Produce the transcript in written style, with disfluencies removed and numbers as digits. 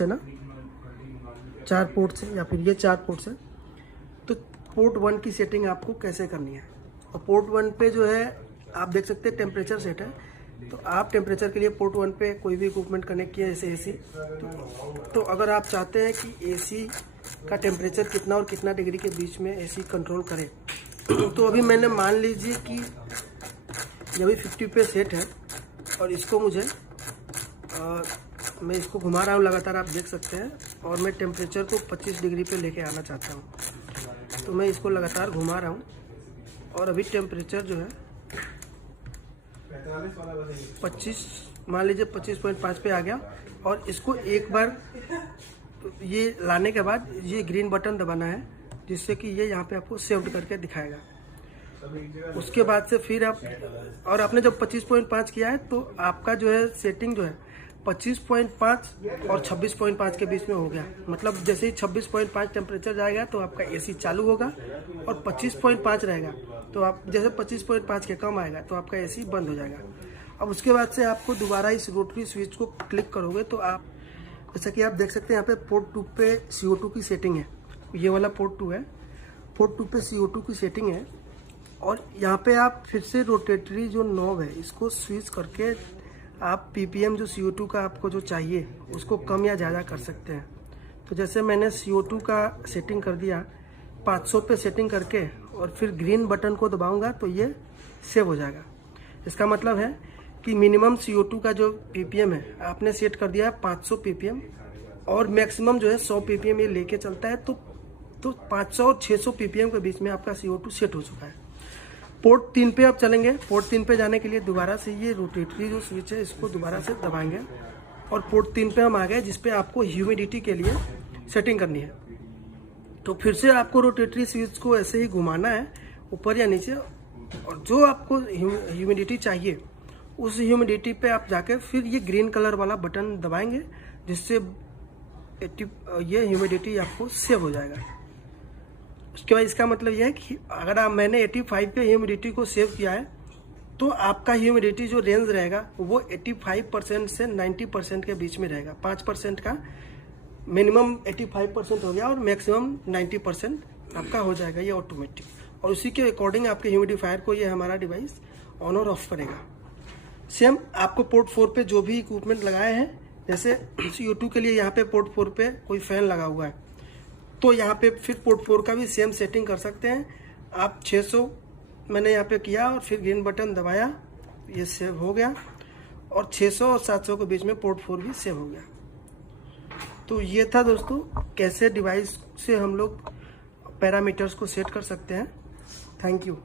है ना, 4 पोर्ट्स है या फिर ये 4 पोर्ट्स है। तो पोर्ट 1 की सेटिंग आपको कैसे करनी है। और पोर्ट 1 पे जो है आप देख सकते हैं टेम्परेचर सेट है। तो आप टेम्परेचर के लिए पोर्ट 1 पे कोई भी इक्विपमेंट कनेक्ट किया जैसे एसी, तो अगर आप चाहते हैं कि एसी का टेम्परेचर कितना और कितना डिग्री के बीच में एसी कंट्रोल करे, तो अभी मैंने मान लीजिए कि ये अभी 50 पे सेट है और इसको मुझे मैं इसको घुमा रहा हूँ लगातार, आप देख सकते हैं। और मैं टेम्परेचर को 25 डिग्री पे लेके आना चाहता हूँ, तो मैं इसको लगातार घुमा रहा हूँ और अभी टेम्परेचर जो है 25, मान लीजिए 25.5 पे आ गया। और इसको एक बार ये लाने के बाद ये ग्रीन बटन दबाना है, जिससे कि ये यहाँ पे आपको सेव्ड करके दिखाएगा। उसके बाद से फिर आप, और आपने जब 25.5 किया है तो आपका जो है सेटिंग जो है 25.5 और 26.5 के बीच में हो गया। मतलब जैसे ही 26.5 टेम्परेचर जाएगा तो आपका एसी चालू होगा, और 25.5 रहेगा तो आप जैसे 25.5 के कम आएगा तो आपका एसी बंद हो जाएगा। अब उसके बाद से आपको दोबारा इस रोटरी स्विच को क्लिक करोगे तो आप, जैसा कि आप देख सकते हैं यहाँ पे पोर्ट 2 पे CO2 की सेटिंग है। ये वाला पोर्ट 2 है, पोर्ट 2 पे CO2 की सेटिंग है। और यहाँ पे आप फिर से रोटेटरी जो नॉब है इसको स्विच करके आप PPM जो CO2 का आपको जो चाहिए उसको कम या ज़्यादा कर सकते हैं। तो जैसे मैंने CO2 का सेटिंग कर दिया 500 पे सेटिंग करके, और फिर ग्रीन बटन को दबाऊंगा तो ये सेव हो जाएगा। इसका मतलब है कि मिनिमम CO2 का जो PPM है आपने सेट कर दिया है 500 PPM, और मैक्सिमम जो है 100 PPM ये लेके चलता है। तो 500 और 600 PPM के बीच में आपका CO2 सेट हो चुका है। पोर्ट 3 पे आप चलेंगे। पोर्ट 3 पे जाने के लिए दोबारा से ये रोटेटरी जो स्विच है इसको दोबारा से दबाएंगे, और पोर्ट 3 पे हम आ गए, जिसपे आपको ह्यूमिडिटी के लिए सेटिंग करनी है। तो फिर से आपको रोटेटरी स्विच को ऐसे ही घुमाना है ऊपर या नीचे, और जो आपको ह्यूमिडिटी चाहिए उस ह्यूमिडिटी पे आप जाके फिर ये ग्रीन कलर वाला बटन दबाएंगे, जिससे ये ह्यूमिडिटी आपको सेव हो जाएगा। उसके बाद इसका मतलब यह है कि अगर मैंने 85 पे ह्यूमिडिटी को सेव किया है तो आपका ह्यूमिडिटी जो रेंज रहेगा वो 85% से 90% के बीच में रहेगा। 5% का मिनिमम 85% हो गया और मैक्सिमम 90% आपका हो जाएगा ये ऑटोमेटिक। और उसी के अकॉर्डिंग आपके ह्यूमिडिफायर को ये हमारा डिवाइस ऑन और ऑफ करेगा। सेम आपको पोर्ट 4 पे जो भी इक्विपमेंट लगाए हैं, जैसे CO2 के लिए यहाँ पे पोर्ट 4 पे कोई फैन लगा हुआ है, तो यहाँ पे फिर पोर्ट 4 का भी सेम सेटिंग कर सकते हैं आप। 600 मैंने यहाँ पे किया और फिर ग्रीन बटन दबाया, ये सेव हो गया, और 600 और 700 के बीच में पोर्ट 4 भी सेव हो गया। तो ये था दोस्तों, कैसे डिवाइस से हम लोग पैरामीटर्स को सेट कर सकते हैं। Thank you.